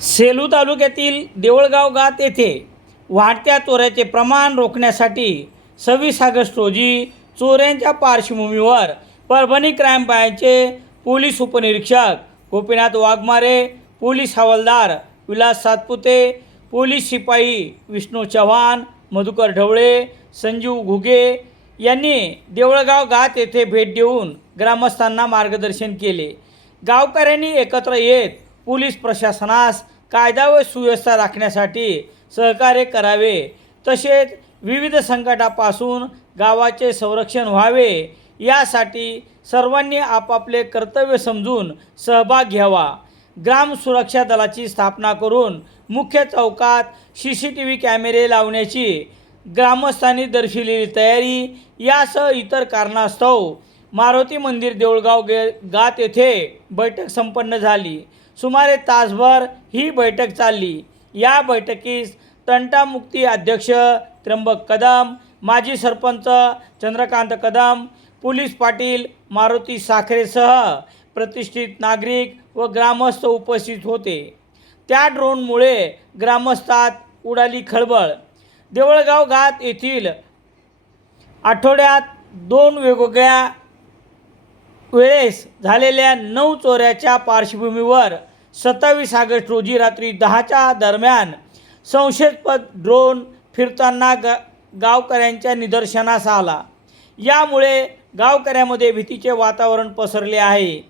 सेलू तालुक्यातील देवळगाव गात येथे वाढत्या चोऱ्याचे प्रमाण रोखण्यासाठी सव्वीस ऑगस्ट रोजी चोऱ्यांच्या पार्श्वभूमीवर परभणी क्राईम ब्रँचचे पोलीस उपनिरीक्षक गोपीनाथ वाघमारे पोलीस हवालदार विलास सातपुते पोलीस शिपाई विष्णू चव्हाण मधुकर ढवळे संजीव घुगे यांनी देवळगाव गात येथे भेट देऊन ग्रामस्थांना मार्गदर्शन केले. गावकऱ्यांनी एकत्र येत पोलीस प्रशासनास कायदा व सुव्यवस्था राखण्यासाठी सहकार्य करावे. तसेच विविध संकटापासून गावाचे संरक्षण व्हावे. यासाठी सर्वांनी आपापले कर्तव्य समजून सहभाग घ्यावा. ग्राम सुरक्षा दलाची स्थापना करून मुख्य चौकात सी सी टी व्ही कॅमेरे लावण्याची ग्रामस्थांनी दर्शविलेली तयारी यासह इतर कारणास्तव मारुती मंदिर देऊळगाव गे गात येथे बैठक संपन्न झाली. सुमारे तासभर ही बैठक चालली. या बैठकीस तंटामुक्ती अध्यक्ष त्र्यंबक कदम माजी सरपंच चंद्रकांत कदम पोलीस पाटील मारुती साखरेसह प्रतिष्ठित नागरिक व ग्रामस्थ उपस्थित होते. त्या ड्रोनमुळे ग्रामस्थात उडाली खळबळ. देवळगाव घाट येथील आठवड्यात दोन वेगवेगळ्या वेळेस झालेल्या नऊ चोऱ्याच्या पार्श्वभूमीवर सत्तावीस ऑगस्ट रोजी रात्री दहाच्या दरम्यान संशयस्पद ड्रोन फिरताना ग गावकऱ्यांच्या निदर्शनास आला. यामुळे गावकऱ्यामध्ये भीतीचे वातावरण पसरले आहे.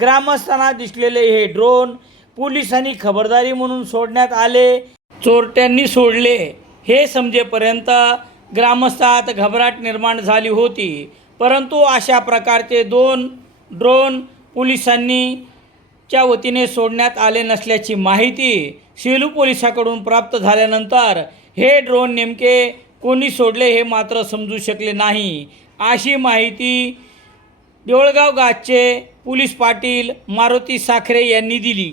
ग्रामस्थांना दिसलेले हे ड्रोन पोलिसांनी खबरदारी म्हणून सोडण्यात आले. चोरट्यांनी सोडले. हे समजेपर्यंत ग्रामस्थात घबराट निर्माण झाली होती. परंतु अशा प्रकारचे दोन ड्रोन पोलिसांनी च्या वतीने सोडण्यात आले नसल्याची माहिती सेलू पोलिसाकडून प्राप्त झाल्यानंतर हे ड्रोन नेमके कोणी सोडले हे मात्र समजू शकले नाही. अशी माहिती देवळगाव गाचचे पोलीस पाटील मारुती साखरे यांनी दिली.